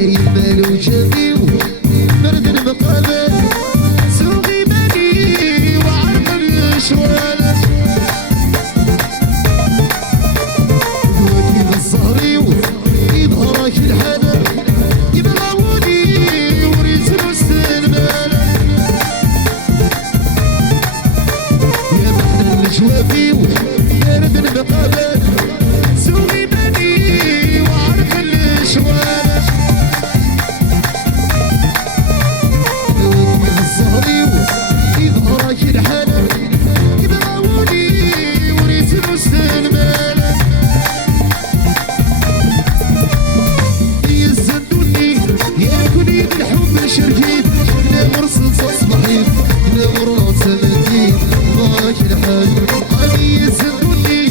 يمال وجميل برد المقابل سوقي بني وعرق الشوال وكيف الصهري يظهرك الحنان يبغاوني وريت المستقبل يا بحر الجوافي برد المقابل سوقي بني وعرق الشوال وكيف الصهري يظهرك الحنان يبغاوني وريت المستقبل ياكلني بالحب شركيت لا مرصد صباحين لا مرات سندين ضاك الحال غادي يسدوني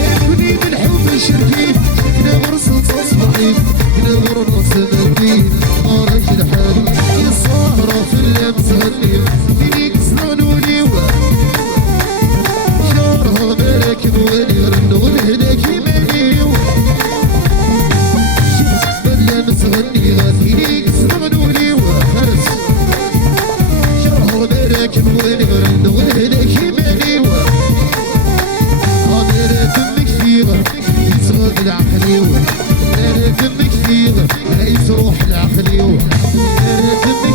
ياكلني بالحب شركيت لا مرصد صباحين لا مرات سندين ضاك الحال يا الصهرة في اللمس غنيو فينيك صنعوني شارها مراكب ونيرن والهناك يمانيو باللمس غني غادي يسمعوني وفرس شرها مراكب ونيرن والهناك يمانيو غادي تمك فيها يصغر العقل غادي تمك فيها يسروح العقل غادي